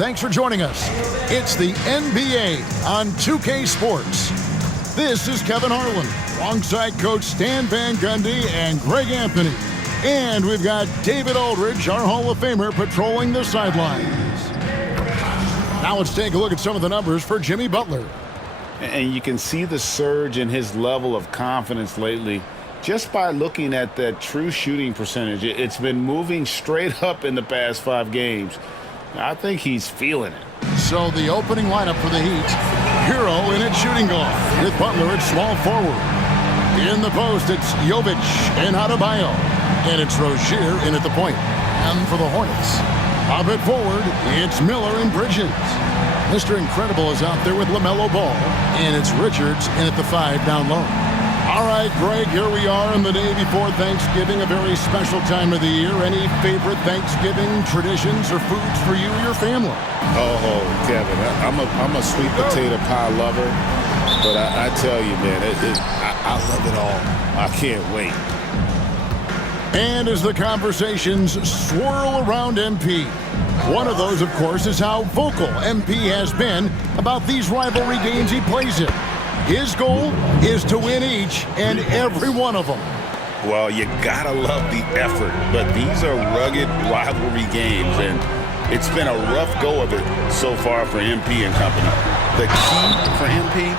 Thanks for joining us. It's the NBA on 2K Sports. This is Kevin Harlan, alongside Coach Stan Van Gundy and Greg Anthony. And we've got David Aldridge, our Hall of Famer, patrolling the sidelines. Now let's take a look at some of the numbers for Jimmy Butler. And you can see the surge in his level of confidence lately just by looking at that true shooting percentage. It's been moving straight up in the past 5 games. I think he's feeling it. So the opening lineup for the Heat. Hero in at shooting guard with Butler at small forward. In the post, it's Jovic and Adebayo. And it's Rozier in at the point. And for the Hornets, up at forward, it's Miller and Bridges. Mr. Incredible is out there with LaMelo Ball. And it's Richards in at the 5 down low. All right, Greg, here we are on the day before Thanksgiving, a very special time of the year. Any favorite Thanksgiving traditions or foods for you or your family? Oh, Kevin, I'm a sweet potato pie lover, but I tell you, man, I love it all. I can't wait. And as the conversations swirl around MP, one of those, of course, is how vocal MP has been about these rivalry games he plays in. His goal is to win each and every one of them. Well, you gotta love the effort, but these are rugged rivalry games, and it's been a rough go of it so far for MP and company. The key for MP,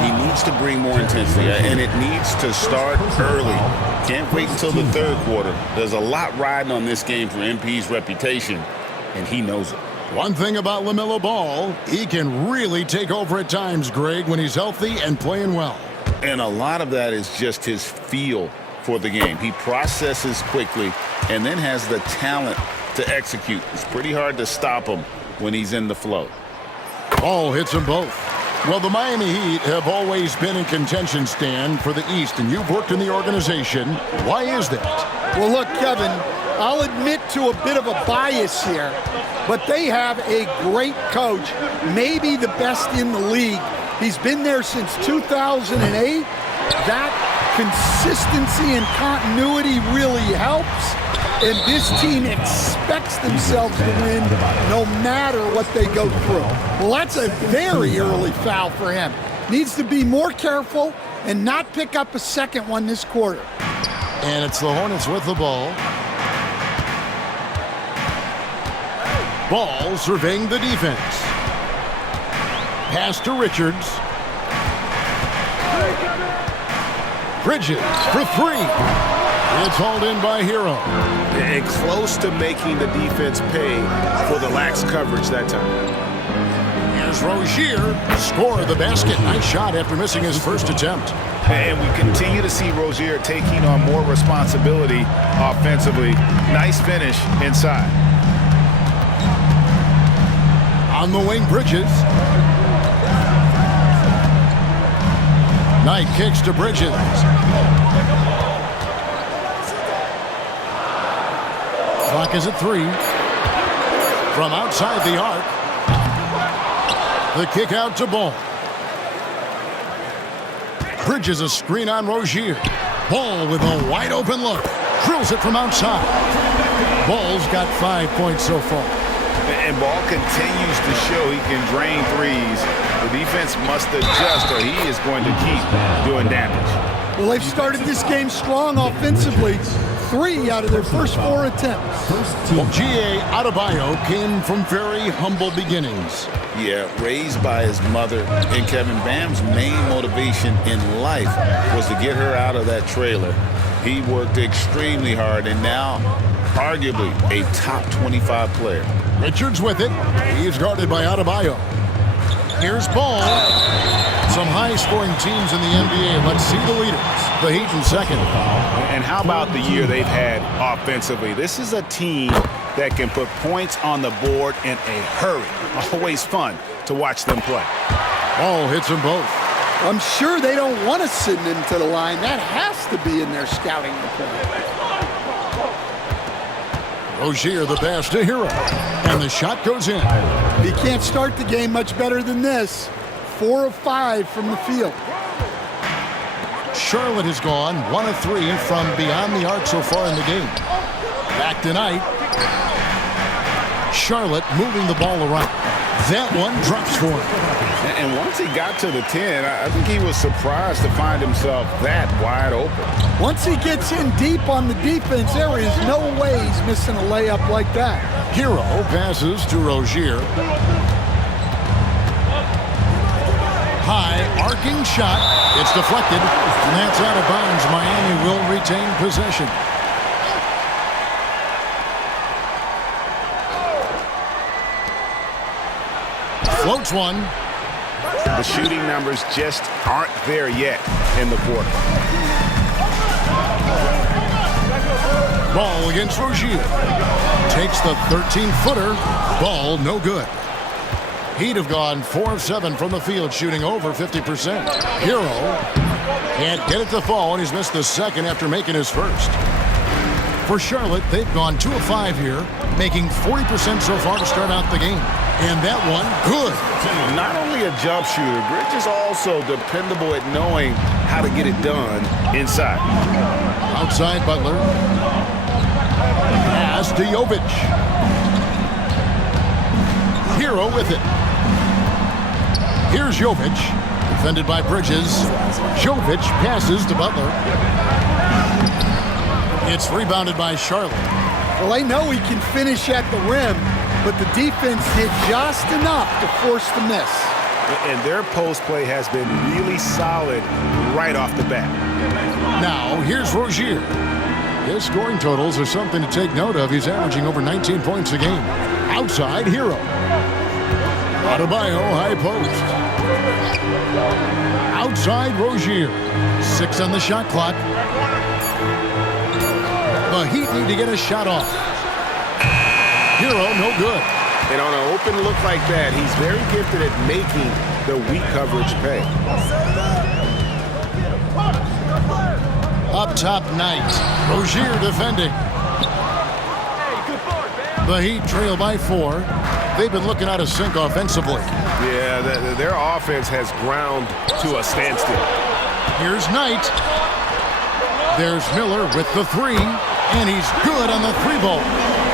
he needs to bring more intensity, and it needs to start early. Can't wait until the third quarter. There's a lot riding on this game for MP's reputation, and he knows it. One thing about LaMelo Ball, he can really take over at times, Greg, when he's healthy and playing well. And a lot of that is just his feel for the game. He processes quickly and then has the talent to execute. It's pretty hard to stop him when he's in the flow. Ball hits them both. Well, the Miami Heat have always been in contention, Stan, for the East, and you've worked in the organization. Why is that? Well, look, Kevin, I'll admit to a bit of a bias here, but they have a great coach, maybe the best in the league. He's been there since 2008. That consistency and continuity really helps, and this team expects themselves to win no matter what they go through. Well, that's a very early foul for him. Needs to be more careful and not pick up a second one this quarter. And it's the Hornets with the ball. Ball surveying the defense. Pass to Richards. Bridges for 3. It's hauled in by Hero. And close to making the defense pay for the lax coverage that time. Here's Rozier. Score the basket. Nice shot after missing his first attempt. And we continue to see Rozier taking on more responsibility offensively. Nice finish inside. On the wing, Bridges. Knight kicks to Bridges. Clock is at 3. From outside the arc. The kick out to Ball. Bridges a screen on Rozier. Ball with a wide open look. Drills it from outside. Ball's got 5 points so far. And Ball continues to show he can drain threes. The defense must adjust or he is going to keep doing damage. Well, they've started this game strong offensively. 3 out of their first 4 attempts. Well, G.A. Adebayo came from very humble beginnings. Yeah, raised by his mother. And Kevin, Bam's main motivation in life was to get her out of that trailer. He worked extremely hard and now arguably a top 25 player. Richards with it. He's guarded by Adebayo. Here's Ball. Some high-scoring teams in the NBA. Let's see the leaders. The Heat in second. And how about the year they've had offensively? This is a team that can put points on the board in a hurry. Always fun to watch them play. Ball hits them both. I'm sure they don't want to send him to the line. That has to be in their scouting report. Rozier the pass to Hero. And the shot goes in. He can't start the game much better than this. 4 of 5 from the field. Charlotte has gone 1 of 3 from beyond the arc so far in the game. Back tonight. Charlotte moving the ball around. That one drops for him. And once he got to the 10, I think he was surprised to find himself that wide open. Once he gets in deep on the defense, there is no way he's missing a layup like that. Hero passes to Rozier. High arcing shot. It's deflected, and that's out of bounds. Miami will retain possession. Floats one. The shooting numbers just aren't there yet in the quarter. Ball against Rozier. Takes the 13-footer. Ball no good. He'd have gone 4 of 7 from the field, shooting over 50%. Hero can't get it to fall, and he's missed the second after making his first. For Charlotte, they've gone 2 of 5 here, making 40% so far to start out the game. And that one, good. Not only a jump shooter, Bridge is also dependable at knowing how to get it done inside. Outside Butler. Pass to Jovic. Hero with it. Here's Jovic. Defended by Bridges. Jovic passes to Butler. It's rebounded by Charlotte. Well, I know he can finish at the rim, but the defense did just enough to force the miss. And their post play has been really solid right off the bat. Now, here's Rozier. His scoring totals are something to take note of. He's averaging over 19 points a game. Outside, Hero. Adebayo, high post. Outside, Rozier. 6 on the shot clock. The Heat need to get a shot off. Hero, no good. And on an open look like that, he's very gifted at making the weak coverage pay. Up top, Knight. Rozier defending. The Heat trail by 4. They've been looking out of sync offensively. Yeah, their offense has ground to a standstill. Here's Knight. There's Miller with the 3, and he's good on the 3-ball.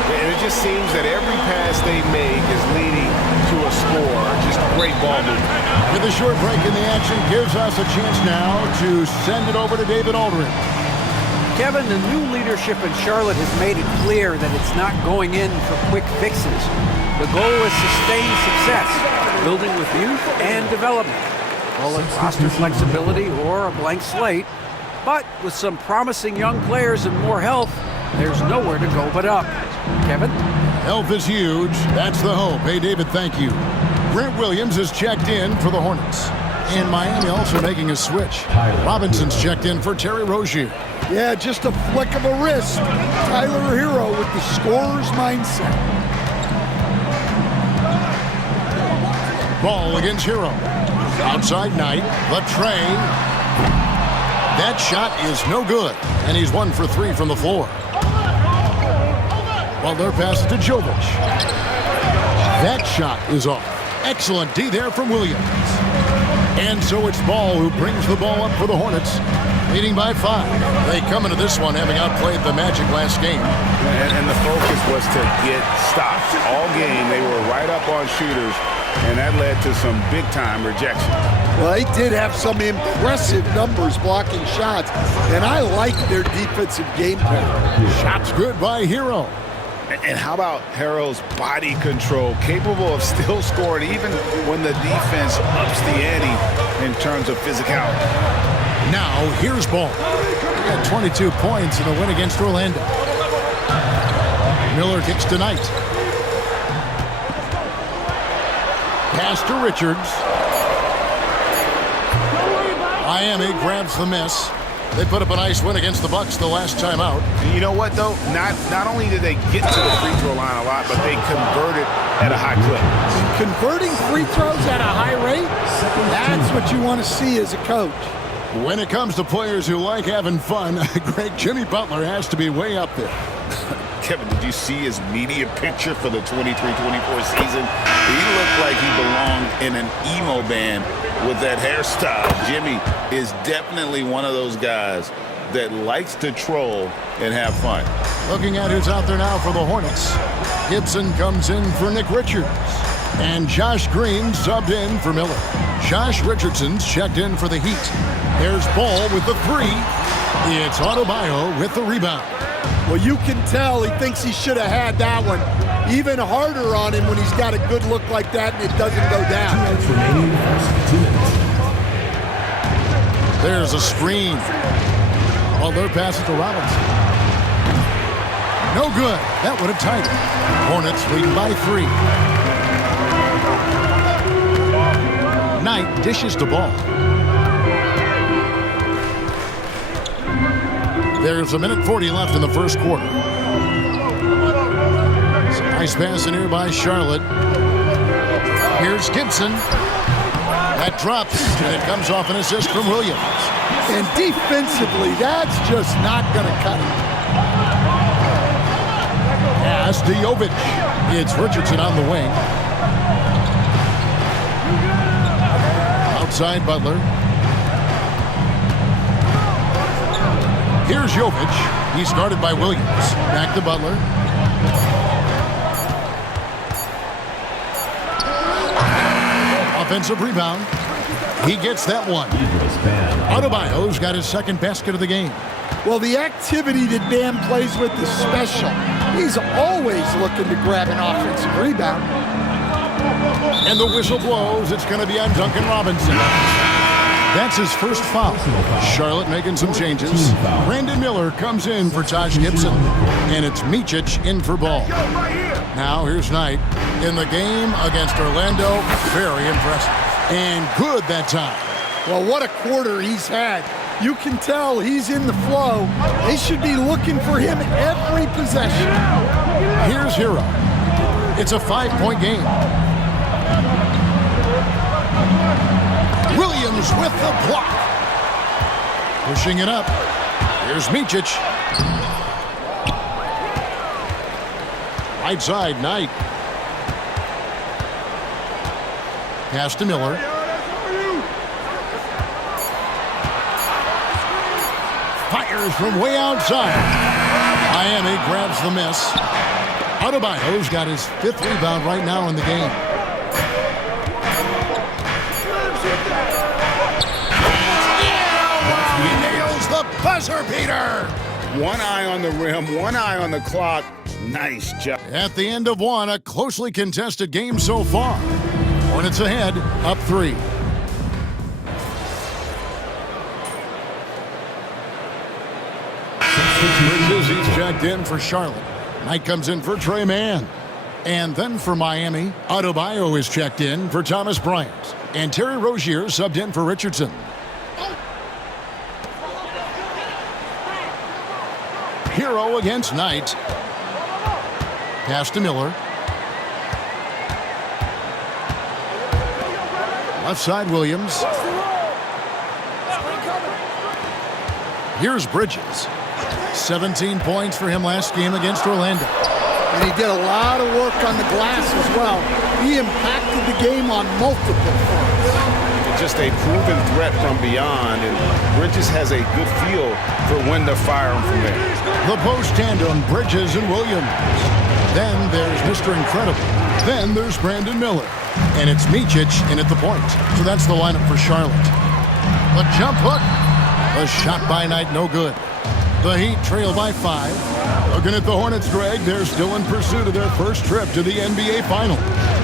And it just seems that every pass they make is leading to a score. Just great ball movement. With a short break in the action, gives us a chance now to send it over to David Aldridge. Kevin, the new leadership in Charlotte has made it clear that it's not going in for quick fixes. The goal is sustained success, building with youth and development. Call it roster flexibility or a blank slate. But with some promising young players and more health, there's nowhere to go but up. Kevin? Health is huge. That's the hope. Hey, David, thank you. Grant Williams is checked in for the Hornets. And Miami also making a switch. Robinson's checked in for Terry Rozier. Yeah, just a flick of a wrist. Tyler Hero with the scorer's mindset. Ball against Hero. Outside Knight. Latray. That shot is no good. And he's 1 for 3 from the floor. Butler passes to Jovic. That shot is off. Excellent D there from Williams. And so it's Ball who brings the ball up for the Hornets, leading by 5. They come into this one having outplayed the Magic last game. And the focus was to get stops. All game, they were right up on shooters, and that led to some big-time rejection. Well, they did have some impressive numbers blocking shots, and I like their defensive game plan. Shots good by Hero. And how about Hero's body control, capable of still scoring even when the defense ups the ante in terms of physicality. Now, here's Ball. He had 22 points in the win against Orlando. Miller kicks to Knight. Pass to Richards. Miami grabs the miss. They put up a nice win against the Bucks the last time out. And you know what, though? Not only did they get to the free throw line a lot, but they converted at a high clip. Converting free throws at a high rate, that's what you want to see as a coach. When it comes to players who like having fun, great Jimmy Butler has to be way up there. Kevin, did you see his media picture for the 23-24 season? He looked like he belonged in an emo band with that hairstyle. Jimmy is definitely one of those guys that likes to troll and have fun. Looking at who's out there now for the Hornets. Gibson comes in for Nick Richards. And Josh Green subbed in for Miller. Josh Richardson's checked in for the Heat. There's Ball with the three. It's Adebayo with the rebound. Well, you can tell he thinks he should have had that one. Even harder on him when he's got a good look like that and it doesn't go down. There's a screen. Butler passes to Robinson. No good. That would have tied it. Hornets leading by 3. Knight dishes the ball. There's a minute 40 left in the first quarter. Nice pass in here by Charlotte. Here's Gibson. That drops, and it comes off an assist from Williams. And defensively, that's just not going to cut it. Pass to Jovic. It's Richardson on the wing. Outside Butler. Here's Jovic. He's guarded by Williams. Back to Butler. Offensive rebound. He gets that one. Adebayo's got his second basket of the game. Well, the activity that Bam plays with is special. He's always looking to grab an offensive rebound. And the whistle blows. It's going to be on Duncan Robinson. That's his first foul. Charlotte making some changes. Brandon Miller comes in for Taj Gibson. And it's Micic in for Ball. Now here's Knight in the game against Orlando. Very impressive. And good that time. Well, what a quarter he's had. You can tell he's in the flow. They should be looking for him every possession. Here's Hero. It's a 5-point game. Williams with the block. Pushing it up. Here's Micic. Right side, Knight. Pass to Miller. Fires from way outside. Miami grabs the miss. Adebayo's got his 5th rebound right now in the game. He nails the buzzer beater. One eye on the rim, one eye on the clock. Nice job. At the end of one, a closely contested game so far. Hornets ahead, up 3. Bridges, he's checked in for Charlotte. Knight comes in for Trey Mann. And then for Miami, Adebayo is checked in for Thomas Bryant. And Terry Rozier subbed in for Richardson. Hero against Knight. Pass to Miller. Left side, Williams. Here's Bridges. 17 points for him last game against Orlando. And he did a lot of work on the glass as well. He impacted the game on multiple fronts. Just a proven threat from beyond, and Bridges has a good feel for when to fire him from there. The post tandem, Bridges and Williams. Then there's Mr. Incredible. Then there's Brandon Miller. And it's Micic in at the point. So that's the lineup for Charlotte. A jump hook. A shot by Knight, no good. The Heat trail by 5. Looking at the Hornets, Greg, they're still in pursuit of their first trip to the NBA Finals.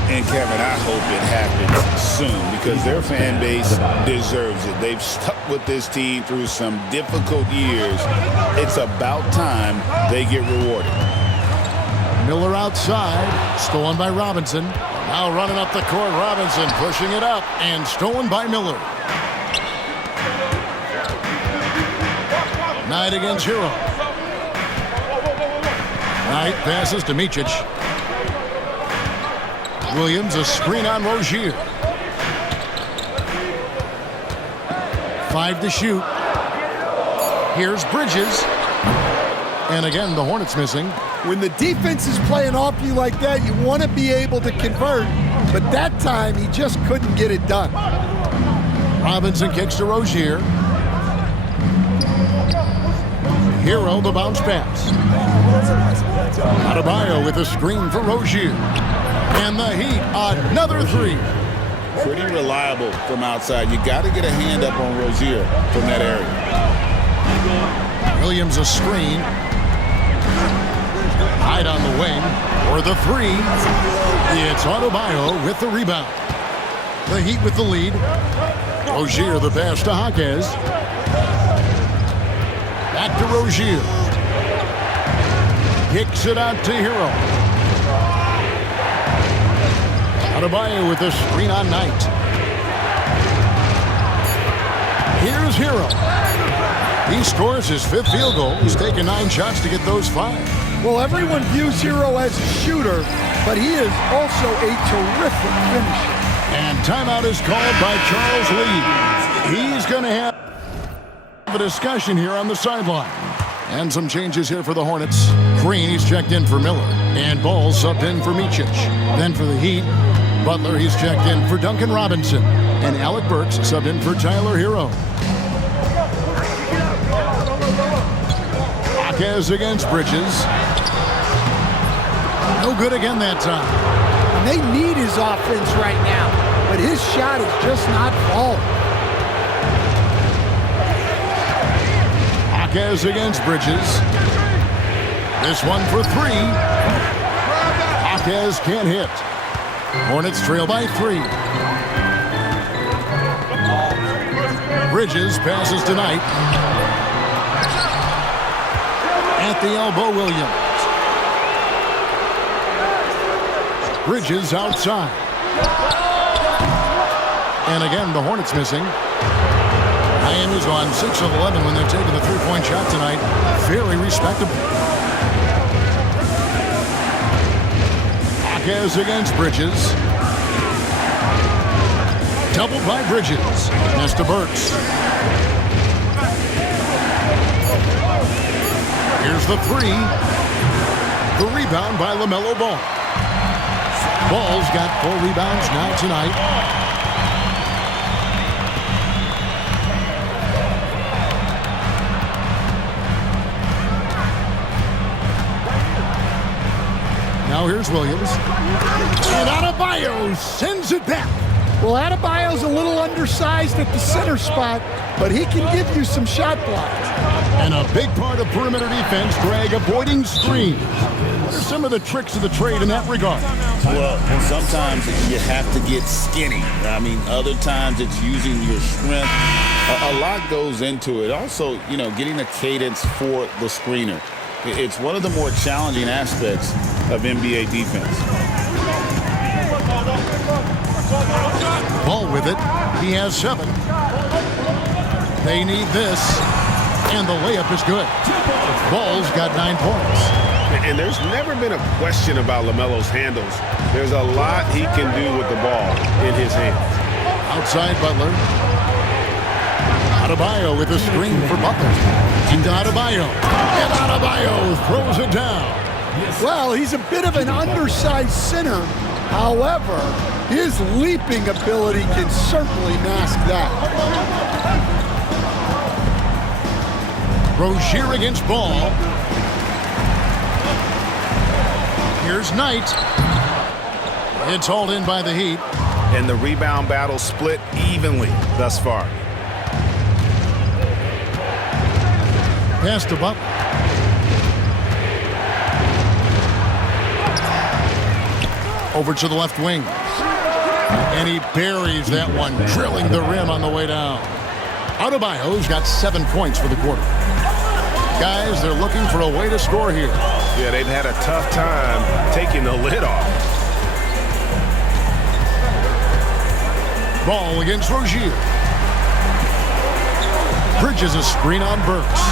And Kevin, I hope it happens soon because their fan base deserves it. They've stuck with this team through some difficult years. It's about time they get rewarded. Miller outside, stolen by Robinson. Now running up the court, Robinson pushing it up and stolen by Miller. Knight against Hero. Knight passes to Micic. Williams, a screen on Rozier. 5 to shoot. Here's Bridges. And again, the Hornets missing. When the defense is playing off you like that, you want to be able to convert. But that time, he just couldn't get it done. Robinson kicks to Rozier. Hero the bounce pass. Adebayo with a screen for Rozier. And the Heat, another three. Pretty reliable from outside. You got to get a hand up on Rozier from that area. Williams a screen. Hyde on the wing for the three. It's Adebayo with the rebound. The Heat with the lead. Rozier the pass to Jaquez. Back to Rozier. Kicks it out to Hero. Adebayo with the screen on Knight. Here's Hero. He scores his 5th field goal. He's taken 9 shots to get those 5. Well, everyone views Hero as a shooter, but he is also a terrific finisher. And timeout is called by Charles Lee. He's going to have a discussion here on the sideline. And some changes here for the Hornets. Green, he's checked in for Miller. And Ball subbed in for Micic. Then for the Heat, Butler, he's checked in for Duncan Robinson. And Alec Burks subbed in for Tyler Hero. Jaquez against Bridges. No good again that time. And they need his offense right now, but his shot is just not falling. Jaquez against Bridges. This one for 3. Jaquez can't hit. Hornets trail by 3. Bridges passes to Knight. At the elbow, Williams. Bridges outside. And again, the Hornets missing. Miami's on 6 of 11 when they're taking the 3-point shot tonight. Very respectable. Jaquez against Bridges. Doubled by Bridges. Pass to Burks. Here's the 3. The rebound by LaMelo Ball. Ball's got 4 rebounds now tonight. Now here's Williams. And Adebayo sends it back. Well, Adebayo's a little undersized at the center spot, but he can give you some shot blocks. And a big part of perimeter defense, Greg, avoiding screens. What are some of the tricks of the trade in that regard? Well, sometimes you have to get skinny. I mean, other times it's using your strength. A lot goes into it. Also, getting a cadence for the screener. It's one of the more challenging aspects of NBA defense. Ball with it. He has 7. They need this. And the layup is good. Ball's got 9 points. And there's never been a question about LaMelo's handles. There's a lot he can do with the ball in his hands. Outside Butler. Adebayo with a screen for Butler. Into Adebayo. And Adebayo throws it down. Well, he's a bit of an undersized center. However, his leaping ability can certainly mask that. Rozier against Ball. Here's Knight. It's hauled in by the Heat. And the rebound battle split evenly thus far. Pass to Butler. Over to the left wing. And he buries that one, drilling the rim on the way down. Adebayo's got 7 points for the quarter. Guys, they're looking for a way to score here. Yeah, they've had a tough time taking the lid off. Ball against Rozier. Bridges a screen on Burks.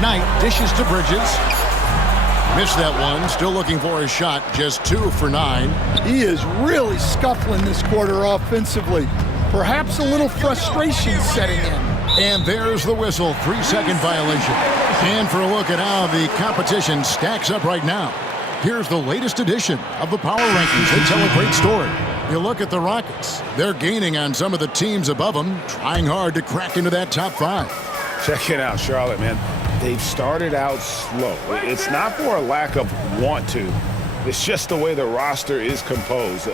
Knight dishes to Bridges. Missed that one. Still looking for a shot. Just 2 for 9. He is really scuffling this quarter offensively. Perhaps a little frustration setting in. And there's the whistle. 3-second violation. And for a look at how the competition stacks up right now, here's the latest edition of the Power Rankings. They tell a great story. You look at the Rockets. They're gaining on some of the teams above them, trying hard to crack into that top 5. Check it out, Charlotte, man. They've started out slow. It's not for a lack of want to. It's just the way the roster is composed.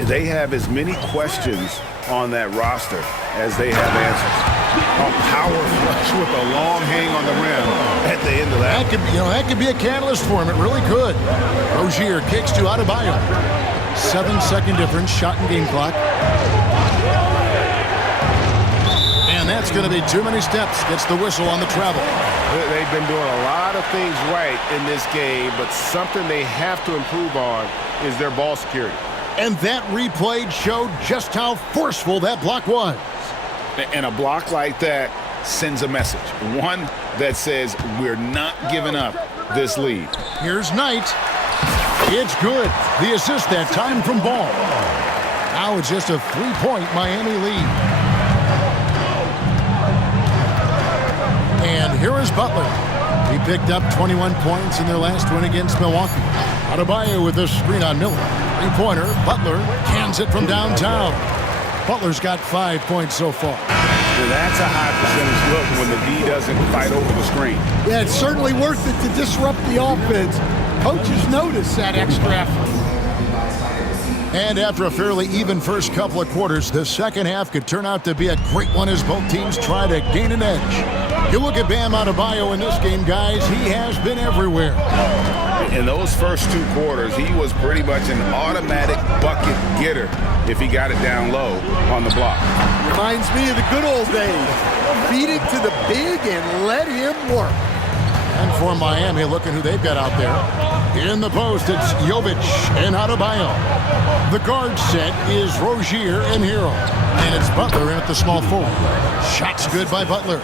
They have as many questions on that roster as they have answers. A power flush with a long hang on the rim at the end of that. That could be a catalyst for him. It really could. Rozier kicks to Adebayo. 7-second difference, shot and game clock. And that's going to be too many steps. Gets the whistle on the travel. They've been doing a lot of things right in this game, but something they have to improve on is their ball security. And that replay showed just how forceful that block was. And a block like that sends a message. One that says we're not giving up this lead. Here's Knight. It's good. The assist that time from Ball. Now it's just a 3-point Miami lead. And here is Butler. He picked up 21 points in their last win against Milwaukee. Adebayo with a screen on Miller. Three-pointer. Butler cans it from downtown. Butler's got 5 points so far. Now that's a high percentage look when the D doesn't fight over the screen. Yeah, it's certainly worth it to disrupt the offense. Coaches notice that extra effort. And after a fairly even first couple of quarters, the second half could turn out to be a great one as both teams try to gain an edge. You look at Bam Adebayo in this game, guys, he has been everywhere. In those first 2 quarters, he was pretty much an automatic bucket getter if he got it down low on the block. Reminds me of the good old days. Feed it to the big and let him work. And for Miami, looking who they've got out there. In the post, it's Jovic and Adebayo. The guard set is Rozier and Hero. And it's Butler in at the small forward. Shots good by Butler.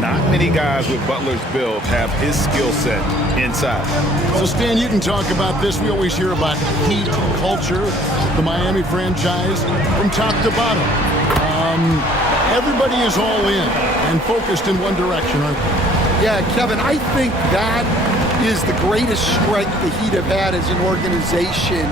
Not many guys with Butler's build have his skill set inside. So, Stan, you can talk about this. We always hear about heat, culture, the Miami franchise from top to bottom. Everybody is all in and focused in one direction, aren't they? Yeah, Kevin, I think that is the greatest strength the Heat have had as an organization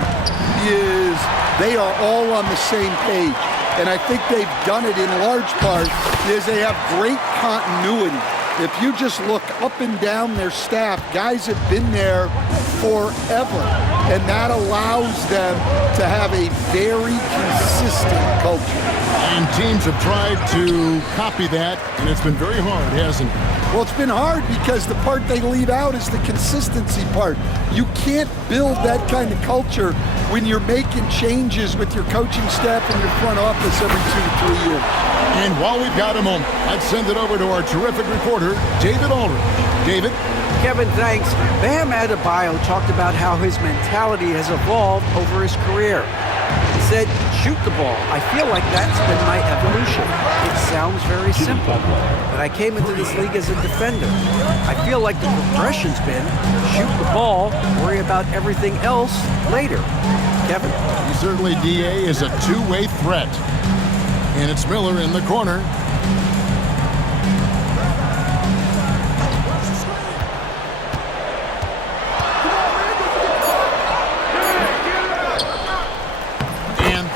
is they are all on the same page. And I think they've done it in large part is they have great continuity. If you just look up and down their staff, guys have been there forever. And that allows them to have a very consistent culture. And teams have tried to copy that, and it's been very hard, hasn't it? Well, it's been hard because the part they leave out is the consistency part. You can't build that kind of culture when you're making changes with your coaching staff and your front office every 2 to 3 years. And while we've got a moment, let's send it over to our terrific reporter, David Aldridge. David? Kevin, thanks. Bam Adebayo talked about how his mentality has evolved over his career. He said, shoot the ball. I feel like that's been my evolution. It sounds very simple, but I came into this league as a defender. I feel like the progression's been shoot the ball, worry about everything else later. Kevin? Certainly, DA is a two-way threat. And it's Miller in the corner.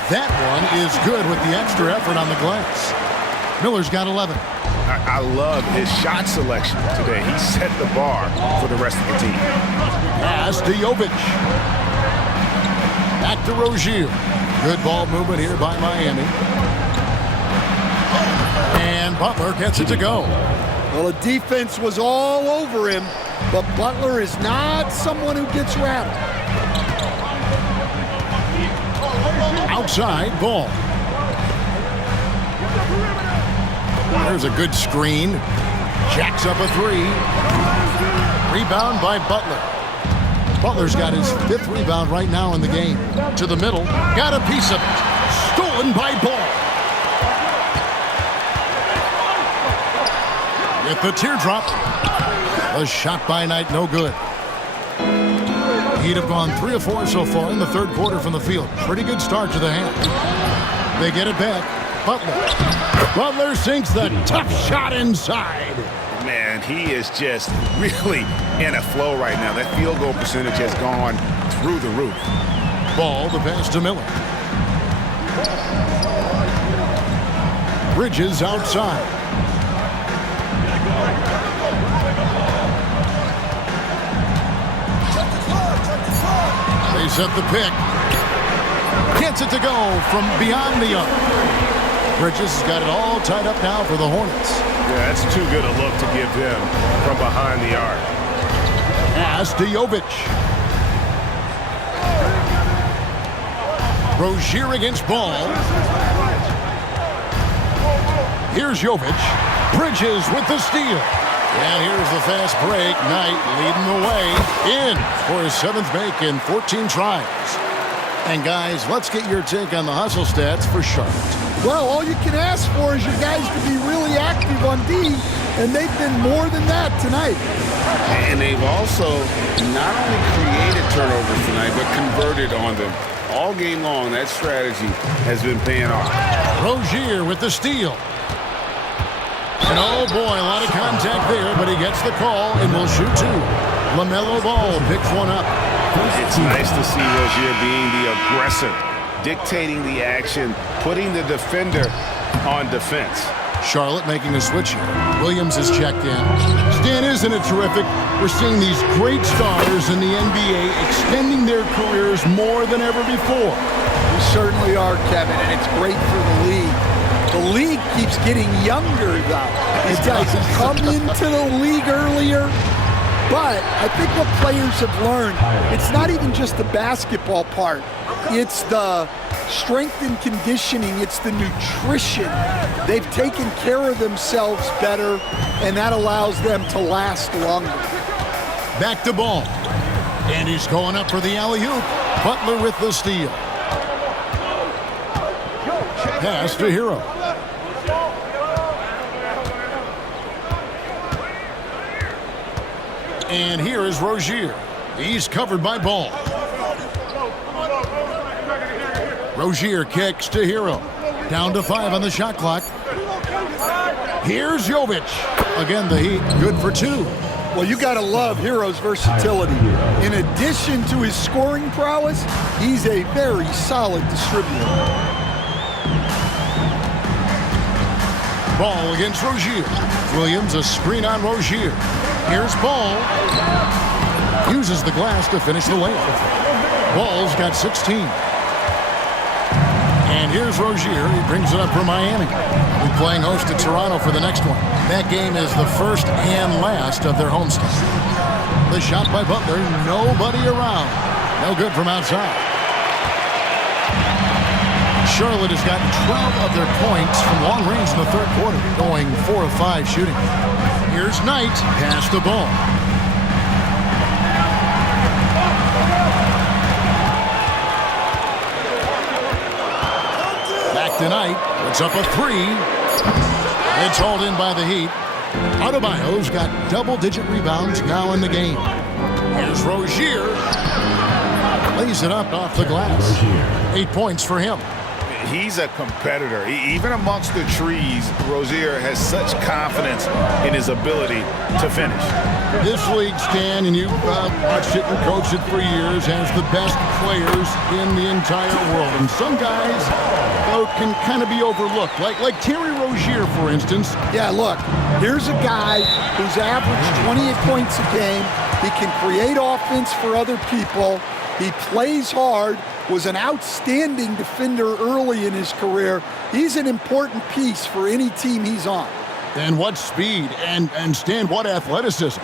That one is good with the extra effort on the glass. Miller's got 11. I love his shot selection today. He set the bar for the rest of the team. Pass to Jovic. Back to Rozier. Good ball movement here by Miami. And Butler gets it to go. Well, the defense was all over him, but Butler is not someone who gets rattled. Outside ball. There's a good screen. Jacks up a three. Rebound by Butler. Butler's got his 5th rebound right now in the game. To the middle. Got a piece of it. Stolen by Ball. With the teardrop. A shot by Knight, no good. He'd have gone 3 of 4 so far in the 3rd quarter from the field. Pretty good start to the half. They get it back. Butler sinks the tough shot inside. Man, he is just really in a flow right now. That field goal percentage has gone through the roof. Ball, the pass to Miller. Bridges outside. They set the pick. Gets it to go from beyond the arc. Bridges has got it all tied up now for the Hornets. Yeah, that's too good a look to give him from behind the arc. Pass to Jovic. Rozier against Ball. Here's Jovic. Bridges with the steal. And here's the fast break. Knight leading the way in for his 7th make in 14 tries. And guys, let's get your take on the hustle stats for Charlotte. Well, all you can ask for is your guys to be really active on D, and they've been more than that tonight. And they've also not only created turnovers tonight, but converted on them. All game long, that strategy has been paying off. Rozier with the steal. And oh boy, a lot of contact there, but he gets the call and will shoot 2. LaMelo Ball picks one up. It's nice to see Rozier being the aggressor, dictating the action, putting the defender on defense. Charlotte making a switch here. Williams is checked in. Stan, isn't it terrific? We're seeing these great stars in the NBA extending their careers more than ever before. We certainly are, Kevin, and it's great for the league. The league keeps getting younger, though. These guys come into the league earlier. But I think what players have learned, it's not even just the basketball part. It's the strength and conditioning. It's the nutrition. They've taken care of themselves better, and that allows them to last longer. Back to Ball. And he's going up for the alley-oop. Butler with the steal. Pass to Hero. And here is Rozier. He's covered by Ball. Rozier kicks to Hero. Down to 5 on the shot clock. Here's Jovic. Again, the Heat good for 2. Well, you got to love Hero's versatility. In addition to his scoring prowess, he's a very solid distributor. Ball against Rozier. Williams a screen on Rozier. Here's Ball. Uses the glass to finish the layup. Ball's got 16. And here's Rozier. He brings it up for Miami. We're playing host to Toronto for the next one. That game is the first and last of their homestand. The shot by Butler. Nobody around. No good from outside. Charlotte has got 12 of their points from long range in the 3rd quarter, going 4 of 5 shooting. Here's Knight, pass the ball. Back to Knight, it's up a 3. It's hauled in by the Heat. Adebayo's got double-digit rebounds now in the game. Here's Rozier. Lays it up off the glass. 8 points for him. He's a competitor. Even amongst the trees, Rozier has such confidence in his ability to finish. This league, Stan, and you've watched it and coached it for years, has the best players in the entire world. And some guys, though, can kind of be overlooked, like Terry Rozier, for instance. Yeah, look, here's a guy who's averaged 28 points a game. He can create offense for other people. He plays hard. Was an outstanding defender early in his career. He's an important piece for any team he's on. And what speed, and Stan, what athleticism.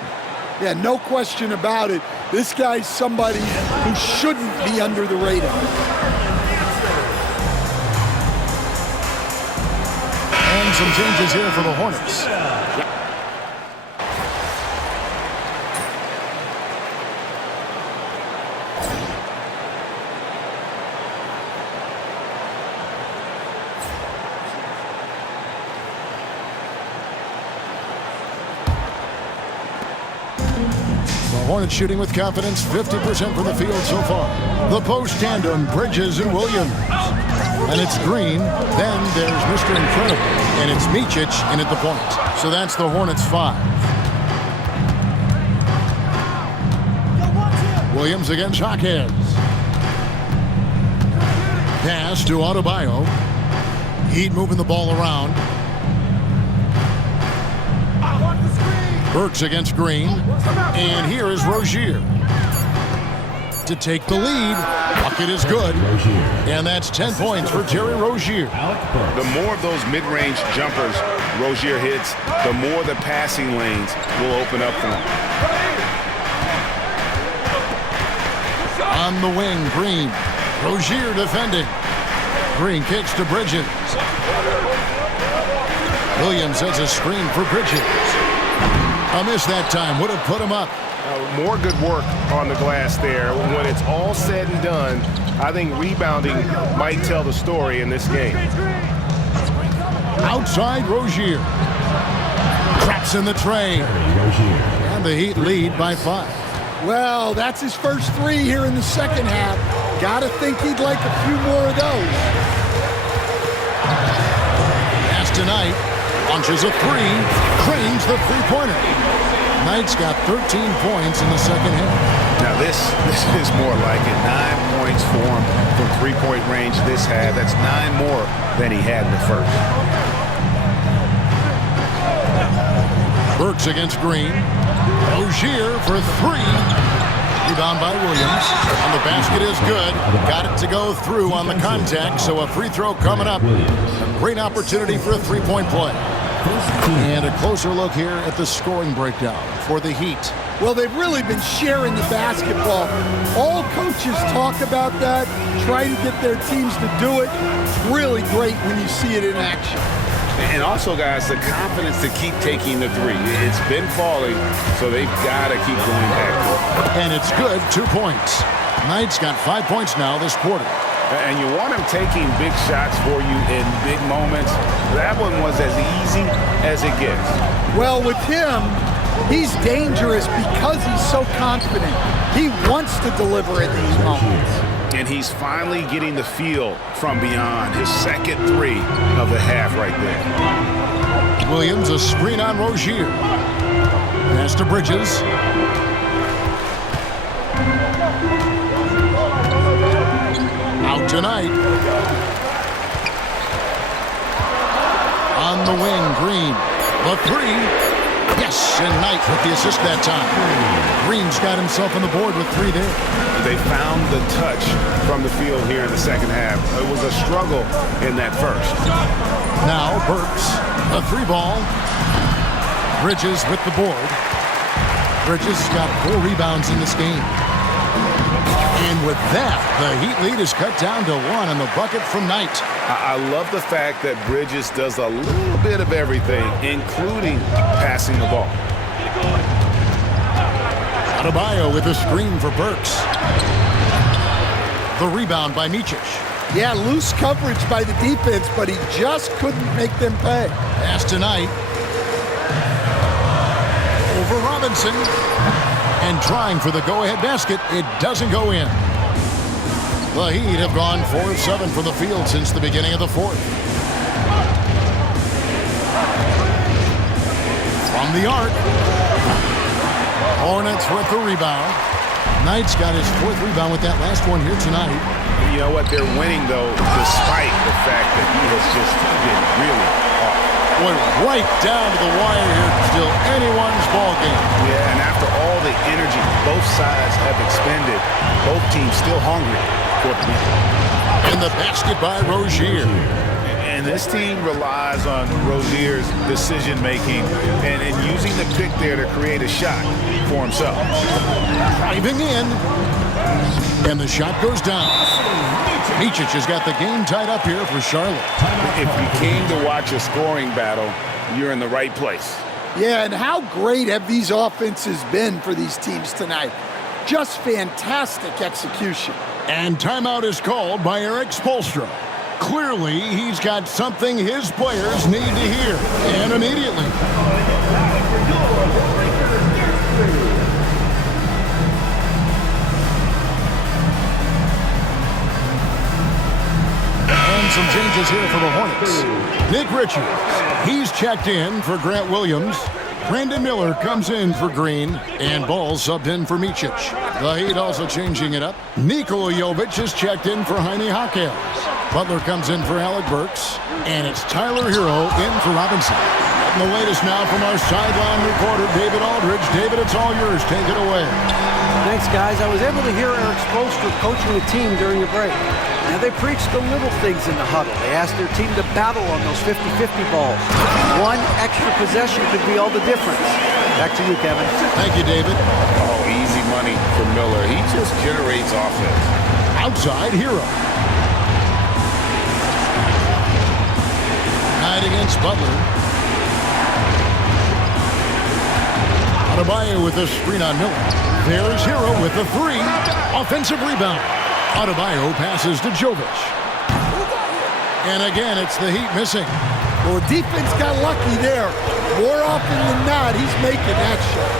Yeah, no question about it. This guy's somebody who shouldn't be under the radar. And some changes here for the Hornets. Hornets shooting with confidence, 50% from the field so far. The post tandem, Bridges and Williams. And it's Green. Then there's Mr. Incredible. And it's Micic in at the point. So that's the Hornets 5. Williams against Hawkins. Pass to Adebayo. Heat moving the ball around. Burks against Green. And here is Rozier. to take the lead. Bucket is good. And that's 10 points for Terry Rozier. The more of those mid-range jumpers Rozier hits, the more the passing lanes will open up for him. On the wing, Green. Rozier defending. Green kicks to Bridges. Williams has a screen for Bridges. A miss that time. Would have put him up. More good work on the glass there. When it's all said and done, I think rebounding might tell the story in this game. Outside Rozier. Traps in the tray. And the Heat lead by 5. Well, that's his first 3 here in the second half. Gotta think he'd like a few more of those. As tonight, launches a 3, cranes the three-pointer. Knight's got 13 points in the second half. Now this is more like it. 9 points for him from three-point range this half. That's 9 more than he had in the first. Burks against Green. Rozier for 3. Rebound by Williams. And the basket is good. Got it to go through on the contact, so a free throw coming up. A great opportunity for a three-point play. And a closer look here at the scoring breakdown for the Heat. Well, they've really been sharing the basketball. All coaches talk about that, try to get their teams to do it. It's really great when you see it in action. And also, guys, the confidence to keep taking the 3. It's been falling, so they've got to keep going back to it. And it's good, 2 points. Knight's got 5 points now this quarter. And you want him taking big shots for you in big moments. That one was as easy as it gets. Well, with him, he's dangerous because he's so confident. He wants to deliver in these moments. And he's finally getting the feel from beyond. His second 3 of the half right there. Williams, a screen on Rozier. Pass to Bridges. Out tonight. On the wing, Green. The 3. Yes, and Knight with the assist that time. Green's got himself on the board with 3 there. They found the touch from the field here in the second half. It was a struggle in that first. Now Burks, a 3 ball. Bridges with the board. Bridges got 4 rebounds in this game. And with that, the Heat lead is cut down to 1 on the bucket from Knight. I love the fact that Bridges does a little bit of everything, including passing the ball. Adebayo with a screen for Burks. The rebound by Micic. Yeah, loose coverage by the defense, but he just couldn't make them pay. Pass tonight. Over Robinson. And trying for the go-ahead basket. It doesn't go in. The Heat have gone 4 of 7 from the field since the beginning of the fourth. From the arc. Hornets with the rebound. Knight's got his 4th rebound with that last one here tonight. You know what? They're winning, though, despite the fact that he has just been really off. Boy, right down to the wire here. Still anyone's ball game. Yeah, and after all the energy both sides have expended, both teams still hungry for the win. And the basket by Rozier. And this team relies on Rozier's decision-making and using the pick there to create a shot for himself. Driving in. And the shot goes down. Micic has got the game tied up here for Charlotte. If you came to watch a scoring battle, you're in the right place. Yeah, and how great have these offenses been for these teams tonight? Just fantastic execution. And timeout is called by Eric Spoelstra. Clearly, he's got something his players need to hear, and immediately. And some changes here for the Hornets. Nick Richards, he's checked in for Grant Williams. Brandon Miller comes in for Green, and Ball subbed in for Micic. The Heat also changing it up. Nikola Jovic is checked in for Heine Hackels. Butler comes in for Alec Burks, and it's Tyler Hero in for Robinson. Getting the latest now from our sideline reporter, David Aldridge. David, it's all yours. Take it away. Thanks, guys. I was able to hear Eric Spoelstra coaching the team during the break. Now, they preached the little things in the huddle. They asked their team to battle on those 50-50 balls. One extra possession could be all the difference. Back to you, Kevin. Thank you, David. Oh, easy money for Miller. He just generates offense. Outside Hero. Knight against Butler. Adebayo with a screen on Miller. There's Hero with the three. Offensive rebound. Adebayo passes to Jovic. And again, it's the Heat missing. Well, the defense got lucky there. More often than not, he's making that shot.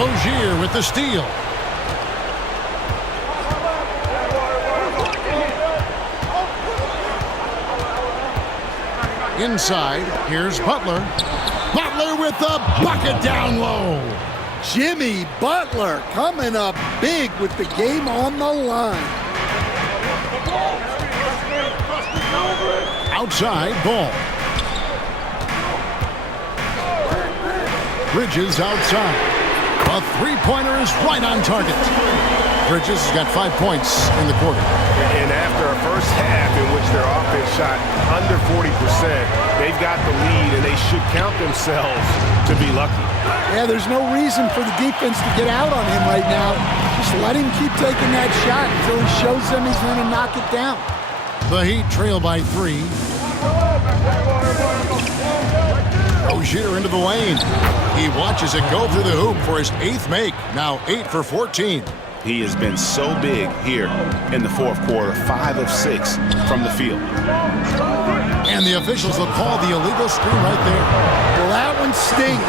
Rozier with the steal. Inside, here's Butler. Butler with the bucket down low. Jimmy Butler coming up big with the game on the line. Outside, Ball. Bridges outside. A three-pointer is right on target. Bridges has got 5 points in the quarter. And after a first half in which their offense shot under 40%, they've got the lead, and they should count themselves to be lucky. Yeah, there's no reason for the defense to get out on him right now. Just let him keep taking that shot until he shows them he's going to knock it down. The Heat trail by 3. Rozier into the lane. He watches it go through the hoop for his 8th make. Now 8 for 14. He has been so big here in the fourth quarter, 5 of 6 from the field. And the officials will call the illegal screen right there. Well, that one stings.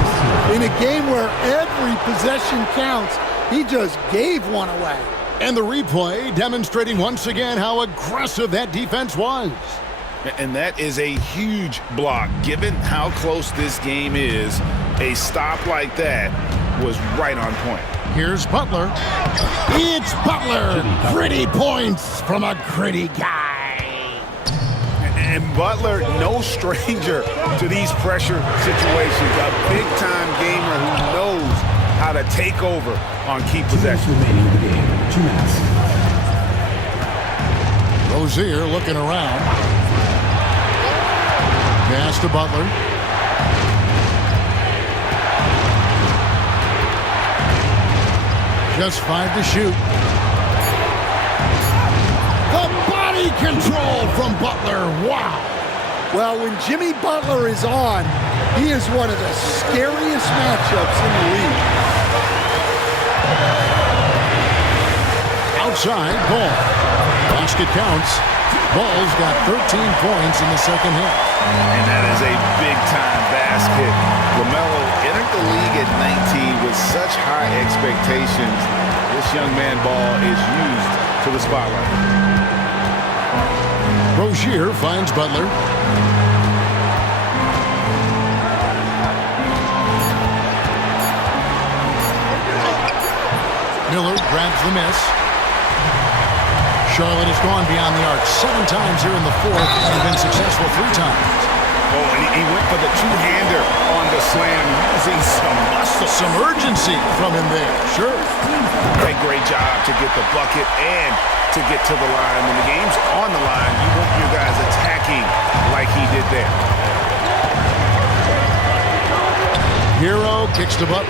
In a game where every possession counts, he just gave one away. And the replay demonstrating once again how aggressive that defense was. And that is a huge block. Given how close this game is, a stop like that was right on point. Here's Butler. It's Butler. Gritty points from a gritty guy. And Butler, no stranger to these pressure situations. A big-time gamer who knows how to take over on key possessions. Rozier looking around. Pass to Butler. Just 5 to shoot. The body control from Butler. Wow. Well, when Jimmy Butler is on, he is one of the scariest matchups in the league. Outside, Ball. Basket counts. Ball's got 13 points in the second half. And that is a big-time basket. LaMelo entered the league at 19 with such high expectations. This young man ball is used to the spotlight. Rozier finds Butler. Miller grabs the miss. Charlotte has gone beyond the arc 7 times here in the fourth and been successful 3 times. Oh, and he went for the two-hander on the slam, using some muscle. Some urgency from him there, sure. A great job to get the bucket and to get to the line. When the game's on the line, you want your guys attacking like he did there. Hero kicks to Butler.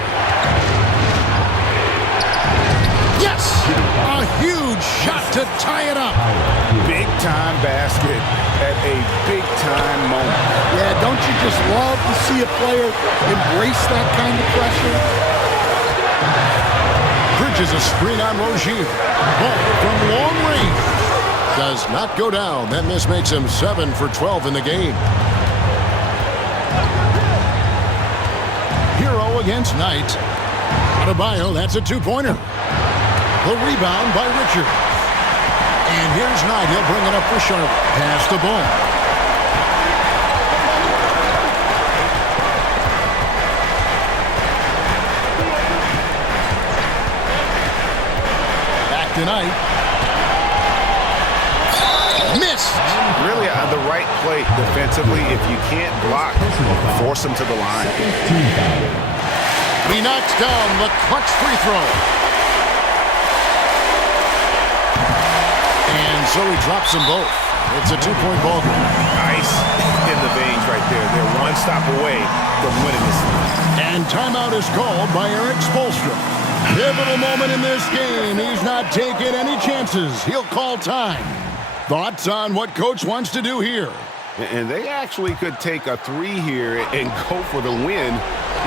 Yes! A huge shot to tie it up. Big-time basket at a big-time moment. Yeah, don't you just love to see a player embrace that kind of pressure? Bridges a screen on Rozier. Ball from long range. Does not go down. That miss makes him 7 for 12 in the game. Hero against Knight. Adebayo, that's a 2-pointer. The rebound by Richard. And here's Knight. He'll bring it up for Charlotte. Pass the ball. Back to Knight. Missed. Really the right play defensively. If you can't block, force him to the line. He knocks down the clutch free throw. And so he drops them both. It's a two-point ball game. Nice in the veins right there. They're one stop away from winning this. And timeout is called by Eric Spoelstra. Pivotal moment in this game. He's not taking any chances. He'll call time. Thoughts on what Coach wants to do here? And they actually could take a 3 here and go for the win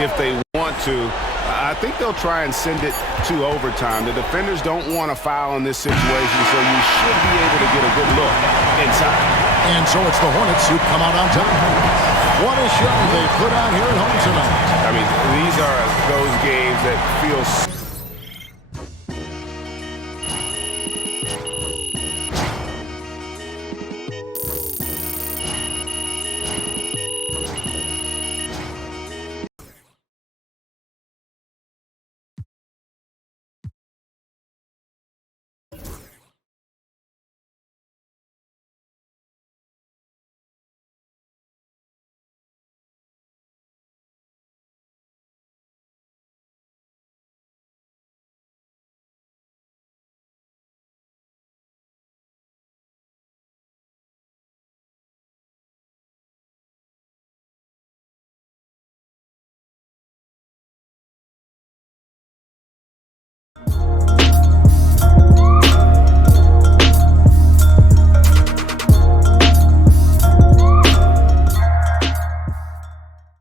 if they want to. I think they'll try and send it to overtime. The defenders don't want to foul in this situation, so you should be able to get a good look inside. And so it's the Hornets who come out on top. What a show they put on here at home tonight. I mean, these are those games that feel